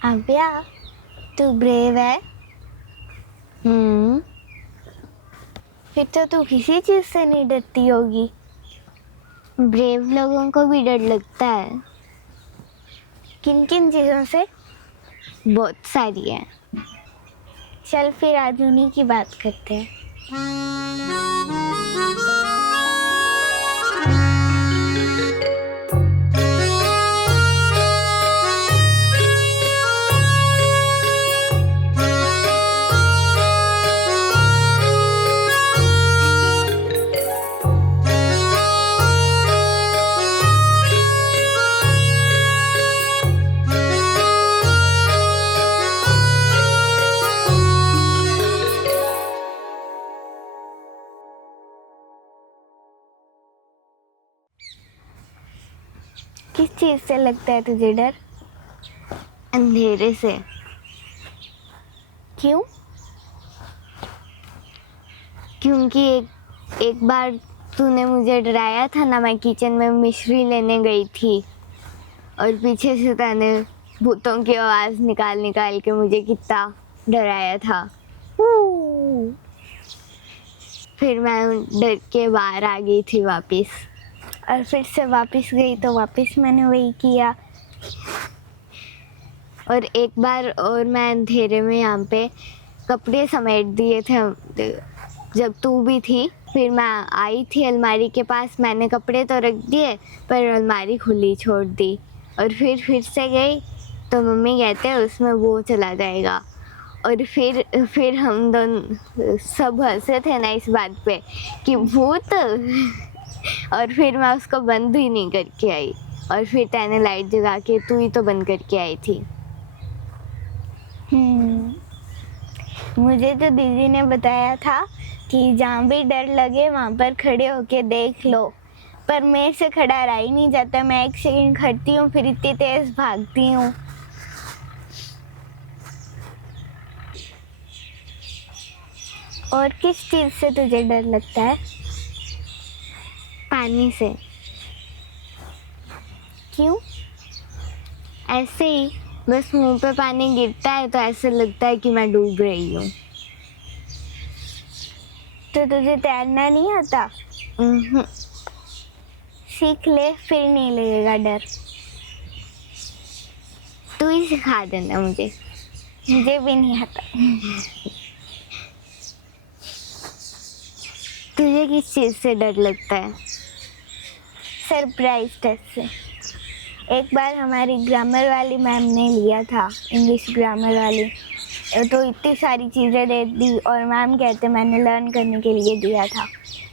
अभ्या, तू ब्रेव है। फिर तो तू किसी चीज से नहीं डरती होगी। ब्रेव लोगों को भी डर लगता है। किन किन चीजों से? बहुत सारी है। चल फिर आज उन्हीं की बात करते हैं। किस चीज से लगता है तुझे डर? अंधेरे से। क्यों? क्योंकि एक बार तूने मुझे डराया था ना, मैं किचन में मिश्री लेने गई थी और पीछे से तूने भूतों की आवाज़ निकाल निकाल के मुझे कितना डराया था। फिर मैं डर के बाहर आ गई थी वापस। और फिर से वापस गई तो वापस मैंने वही किया। और एक बार और मैं अंधेरे में यहाँ पे कपड़े समेट दिए थे जब तू भी थी। फिर मैं आई थी अलमारी के पास, मैंने कपड़े तो रख दिए पर अलमारी खुली छोड़ दी और फिर से गई तो मम्मी कहते हैं उसमें वो चला जाएगा। और फिर हम दोनों सब हंसे थे ना इस बात पे कि भूत। और फिर मैं उसको बंद ही नहीं करके आई और फिर तैने लाइट जगा के तू ही तो बंद करके आई थी। मुझे तो दीदी ने बताया था कि जहाँ भी डर लगे वहाँ पर खड़े होके देख लो, पर मेरे से खड़ा रह ही नहीं जाता। मैं एक सेकंड खड़ती हूँ फिर इतनी तेज भागती हूँ। और किस चीज से तुझे डर लगता है? पानी से। क्यों? ऐसे ही, बस मुंह पे पानी गिरता है तो ऐसे लगता है कि मैं डूब रही हूँ। तो तुझे तैरना नहीं आता? सीख ले, फिर नहीं लगेगा डर। तू ही सिखा देना मुझे। मुझे भी नहीं आता। तुझे किस चीज़ से डर लगता है? सरप्राइज टेस्ट से। एक बार हमारी ग्रामर वाली मैम ने लिया था, इंग्लिश ग्रामर वाली, तो इतनी सारी चीज़ें दे दी और मैम कहते मैंने लर्न करने के लिए दिया था।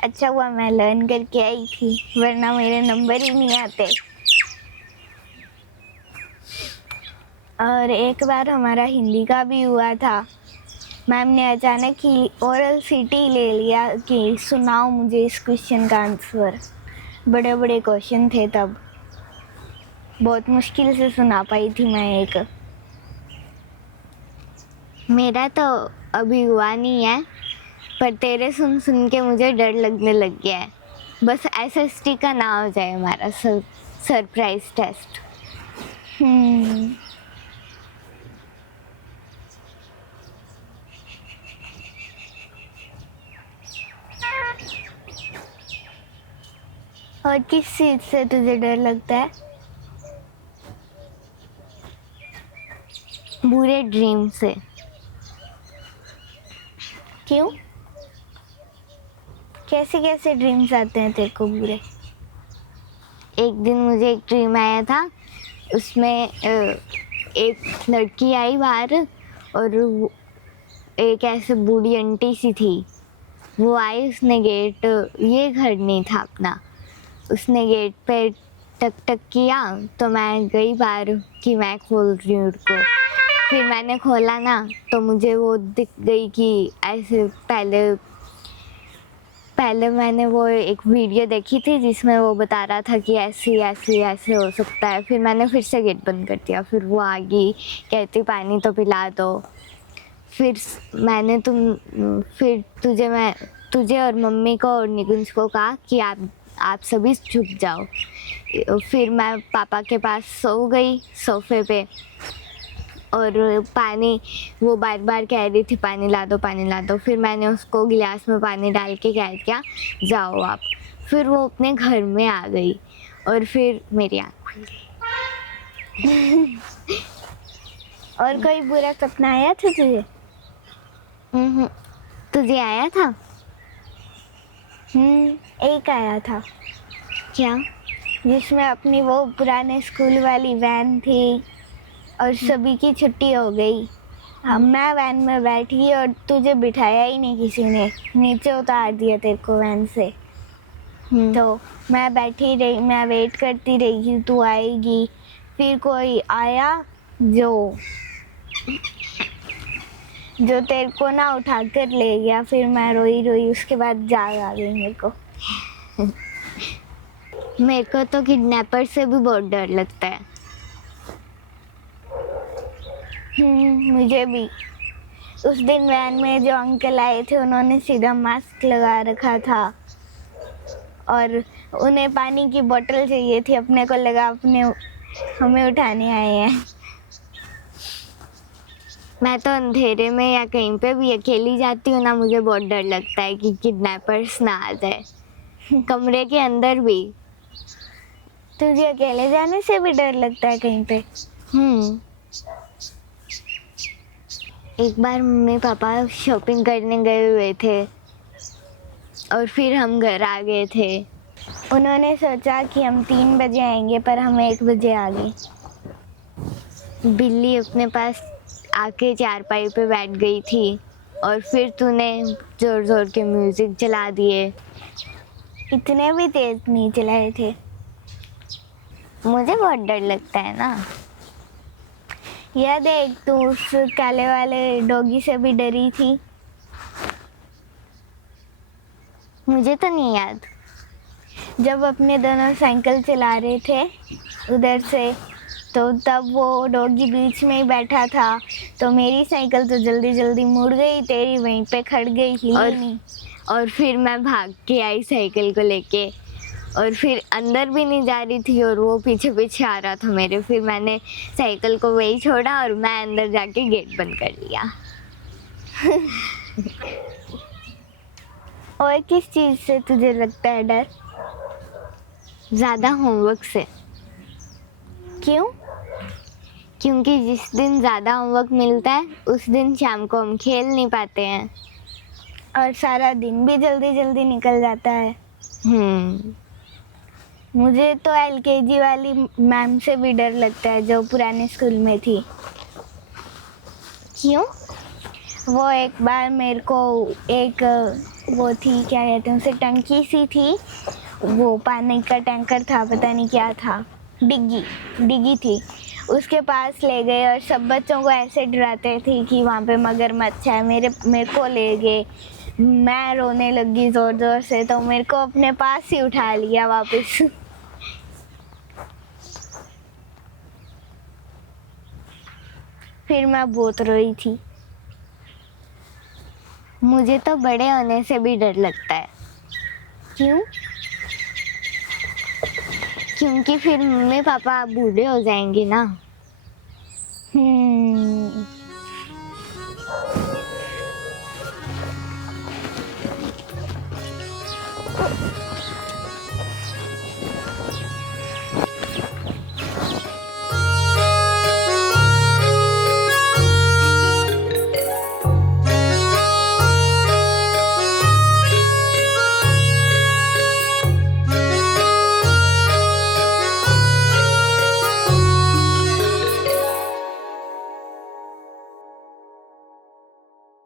अच्छा हुआ मैं लर्न करके आई थी, वरना मेरे नंबर ही नहीं आते। और एक बार हमारा हिंदी का भी हुआ था। मैम ने अचानक ही ओरल सिटी ले लिया कि सुनाओ मुझे इस क्वेश्चन का आंसर। बड़े बड़े क्वेश्चन थे तब, बहुत मुश्किल से सुना पाई थी मैं एक। मेरा तो अभी हुआ नहीं है, पर तेरे सुन सुन के मुझे डर लगने लग गया है। बस एसएसटी का ना हो जाए हमारा सरप्राइज टेस्ट। और किस चीज से तुझे डर लगता है? बुरे ड्रीम से। क्यों? कैसे कैसे ड्रीम्स आते हैं तेरे को बुरे? एक दिन मुझे एक ड्रीम आया था, उसमें एक लड़की आई बाहर और एक ऐसे बूढ़ी आंटी सी थी। वो आई, उसने गेट, ये घर नहीं था अपना, उसने गेट पे टक टक किया तो मैं गई बाहर कि मैं खोल रही हूँ उनको। फिर मैंने खोला ना तो मुझे वो दिख गई कि ऐसे पहले मैंने वो एक वीडियो देखी थी जिसमें वो बता रहा था कि ऐसे हो सकता है। फिर मैंने फिर से गेट बंद कर दिया। फिर वो आ गई, कहती पानी तो पिला दो। फिर तुझे और मम्मी को और निकुंज को कहा कि आप सभी छुप जाओ। फिर मैं पापा के पास सो गई सोफे पे। और पानी वो बार बार कह रही थी पानी ला दो पानी ला दो। फिर मैंने उसको गिलास में पानी डाल के कह दिया जाओ आप। फिर वो अपने घर में आ गई और फिर मेरी आँख खुल गई। और कोई बुरा सपना आया था तुझे? तुझे आया था? एक आया था क्या? जिसमें अपनी वो पुराने स्कूल वाली वैन थी और सभी की छुट्टी हो गई। मैं वैन में बैठी और तुझे बिठाया ही नहीं किसी ने, नीचे उतार दिया तेरे को वैन से। तो मैं बैठी रही, मैं वेट करती रही कि तू आएगी। फिर कोई आया जो तेरे को ना उठा कर ले गया। फिर मैं रोई रोई, उसके बाद जाग आ गई मेरे को। मेरे को तो किडनैपर से भी बहुत डर लगता है। मुझे भी। उस दिन वैन में जो अंकल आए थे उन्होंने सीधा मास्क लगा रखा था और उन्हें पानी की बोतल चाहिए थी। अपने को लगा अपने हमें उठाने आए हैं। मैं तो अंधेरे में या कहीं पे भी अकेली जाती हूँ ना, मुझे बहुत डर लगता है कि किडनैपर्स ना आ जाए। कमरे के अंदर भी। तुझे अकेले जाने से भी डर लगता है कहीं पे? एक बार मम्मी पापा शॉपिंग करने गए हुए थे और फिर हम घर आ गए थे। उन्होंने सोचा कि हम 3 बजे आएंगे पर हम 1 बजे आ गए। बिल्ली अपने पास आके चारपाई पे बैठ गई थी और फिर तूने जोर जोर के म्यूजिक चला दिए। इतने भी तेज नहीं चलाए थे। मुझे बहुत डर लगता है ना। यह देख, तू उस काले वाले डॉगी से भी डरी थी। मुझे तो नहीं याद। जब अपने दोनों साइकिल चला रहे थे उधर से, तो तब वो डॉगी बीच में ही बैठा था। तो मेरी साइकिल तो जल्दी जल्दी मुड़ गई, तेरी वहीं पे खड़ गई, हिली नहीं। और फिर मैं भाग के आई साइकिल को लेके और फिर अंदर भी नहीं जा रही थी और वो पीछे पीछे आ रहा था मेरे। फिर मैंने साइकिल को वही छोड़ा और मैं अंदर जाके गेट बंद कर लिया। और किस चीज़ से तुझे लगता है डर? ज़्यादा होमवर्क से। क्यों? क्योंकि जिस दिन ज़्यादा होमवर्क मिलता है उस दिन शाम को हम खेल नहीं पाते हैं और सारा दिन भी जल्दी जल्दी निकल जाता है। मुझे तो LKG वाली मैम से भी डर लगता है जो पुराने स्कूल में थी। क्यों? वो एक बार मेरे को एक वो थी, क्या कहते हैं उसे, टंकी सी थी, वो पानी का टैंकर था, पता नहीं क्या था, डिग्गी थी। उसके पास ले गए और सब बच्चों को ऐसे डराते थे कि वहाँ पे मगरमच्छ है। मेरे को ले गए। मैं रोने लगी ज़ोर ज़ोर से, तो मेरे को अपने पास ही उठा लिया वापस। फिर मैं बहुत रोई थी। मुझे तो बड़े होने से भी डर लगता है। क्यों? क्योंकि फिर मम्मी पापा बूढ़े हो जाएंगे ना।